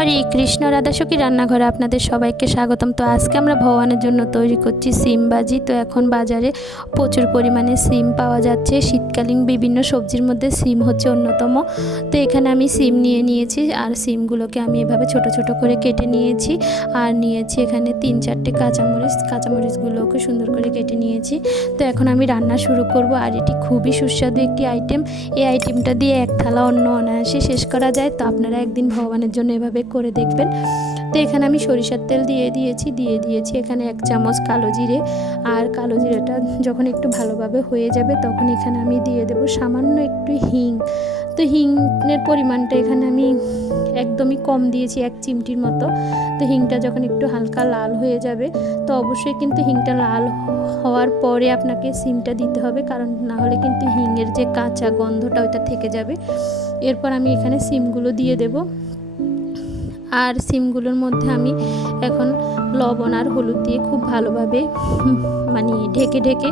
হরে কৃষ্ণ। রাধাসখী রান্নাঘরে আপনাদের সবাইকে স্বাগতম। তো আজকে আমরা ভগবানের জন্য তৈরি করছি সিম ভাজি। তো এখন বাজারে প্রচুর পরিমাণে সিম পাওয়া যাচ্ছে। শীতকালীন বিভিন্ন সবজির মধ্যে সিম হচ্ছে অন্যতম। তো এখানে আমি সিম নিয়েছি আর সিমগুলোকে আমি এভাবে ছোট ছোট করে কেটে নিয়েছি। আর নিয়েছি এখানে 3-4টে কাঁচামরিচগুলোকে সুন্দর করে কেটে নিয়েছি। তো এখন আমি রান্না শুরু করব। আর এটি খুবই সুস্বাদু একটি আইটেম। এই আইটেমটা দিয়ে এক থালা অন্ন অনায়াসে শেষ করা যায়। তো আপনারা একদিন ভগবানের জন্য এভাবে করে দেখবেন। তো এখানে আমি সরিষার তেল দিয়ে দিয়েছি এখানে 1 চামচ কালো জিরে। আর কালো জিরেটা যখন একটু ভালোভাবে হয়ে যাবে তখন এখানে আমি দিয়ে দেব সামান্য একটু হিং। তো হিংয়ের পরিমাণটা এখানে আমি একদমই কম দিয়েছি, 1 চিমটির মতো। তো হিংটা যখন একটু হালকা লাল হয়ে যাবে তো অবশ্যই কিন্তু হিংটা লাল হওয়ার পরে আপনাকে সিমটা দিতে হবে, কারণ না হলে কিন্তু হিংয়ের যে কাঁচা গন্ধটা ওইটা থেকে যাবে। এরপর আমি এখানে সিমগুলো দিয়ে দেব। আর সিমগুলোর মধ্যে আমি এখন লবণ আর হলুদ দিয়ে খুব ভালোভাবে ঢেকে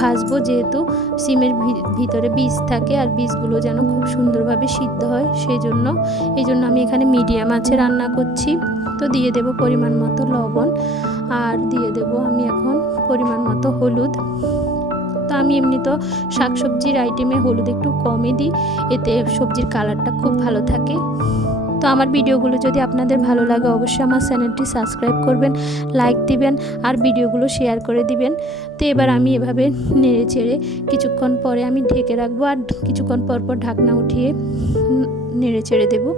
ভাজবো, যেহেতু সিমের ভিতরে বীজ থাকে আর বীজগুলো যেন খুব সুন্দরভাবে সিদ্ধ হয় এই জন্য আমি এখানে মিডিয়াম আঁচে রান্না করছি। তো দিয়ে দেব পরিমাণ মতো লবণ আর দিয়ে দেব আমি এখন পরিমাণ মতো হলুদ। তো আমি এমনি তো শাকসবজির আইটেমে হলুদ একটু কমই দিই, এতে সবজির কালারটা খুব ভালো থাকে। তো আমার ভিডিওগুলো যদি আপনাদের ভালো লাগে অবশ্যই আমার চ্যানেলটি সাবস্ক্রাইব করবেন, লাইক দিবেন আর ভিডিওগুলো শেয়ার করে দিবেন। তো এবার আমি এভাবে নেড়ে চেড়ে কিছুক্ষণ পরে আমি ঢেকে রাখবো আর কিছুক্ষণ পর ঢাকনা উঠিয়ে নেড়ে চেড়ে দেবো।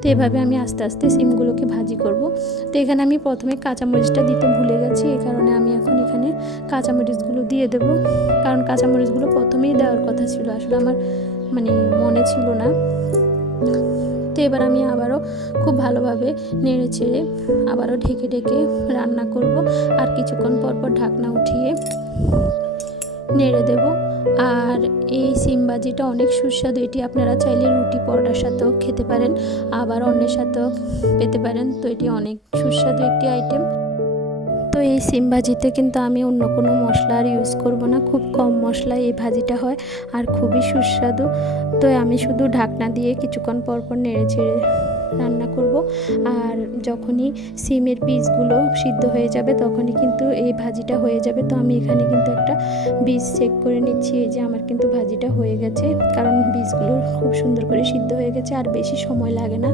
তো এভাবে আমি আস্তে আস্তে সিমগুলোকে ভাজি করব। তো এখানে আমি প্রথমে কাঁচামরিচটা দিতে ভুলে গেছি, এই কারণে আমি এখন এখানে কাঁচামরিচগুলো দিয়ে দেব, কারণ কাঁচামরিচগুলো প্রথমেই দেওয়ার কথা ছিল, আসলে আমার মনে ছিল না। তো এবার আমি আবারও খুব ভালোভাবে নেড়ে চেড়ে আবারও ঢেকে রান্না করব আর কিছুক্ষণ পর ঢাকনা উঠিয়ে নেড়ে দেব। আর এই সিম ভাজিটা অনেক সুস্বাদু, এটি আপনারা চাইলে রুটি পরোটার সাথেও খেতে পারেন, আবার অন্যের সাথেও পেতে পারেন। তো এটি অনেক সুস্বাদু একটি আইটেম। তো এই সিম ভাজিতে কিন্তু আমি অন্য কোনো মশলা আর ইউজ করব না, খুব কম মশলায় এই ভাজিটা হয় আর খুবই সুস্বাদু। তো আমি শুধু ঢাকনা দিয়ে কিছুক্ষণ পর নেড়ে চেড়ে রান্না করব। আর যখনই সিমের বীজগুলো সিদ্ধ হয়ে যাবে তখনই কিন্তু এই ভাজিটা হয়ে যাবে। তো আমি এখানে কিন্তু একটা বীজ চেক করে নিচ্ছি, এই যে আমার কিন্তু ভাজিটা হয়ে গেছে, কারণ বীজগুলো খুব সুন্দর করে সিদ্ধ হয়ে গেছে আর বেশি সময় লাগে না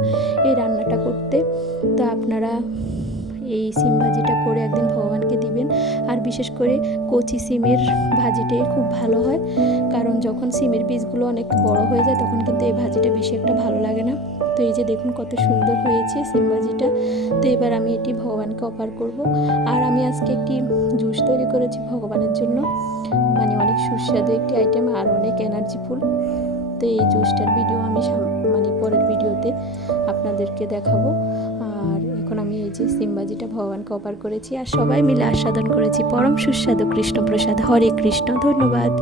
এই রান্নাটা করতে। তো আপনারা এই সিম ভাজিটা করে একদিন ভগবানকে দিবেন। আর বিশেষ করে কচি সিমের ভাজিটাই খুব ভালো হয়, কারণ যখন সিমের বীজগুলো অনেক বড় হয়ে যায় তখন কিন্তু এই ভাজিটা বেশি একটা ভালো লাগে না। তো এই যে দেখুন কত সুন্দর হয়েছে সিম ভাজিটা। তো এবার আমি এটি ভগবানকে অফার করব। আর আমি আজকে একটি জুস তৈরি করেছি ভগবানের জন্য, অনেক সুস্বাদু একটি আইটেম আর অনেক এনার্জিফুল। তো এই জুসটার ভিডিও আমি পরের ভিডিওতে আপনাদেরকে দেখাবো। আর এখন আমি এই যে সিম ভাজিটা ভগবানকে অফার করেছি আর সবাই মিলে আস্বাদন করেছি। পরম সুস্বাদু কৃষ্ণ প্রসাদ। হরে কৃষ্ণ। ধন্যবাদ।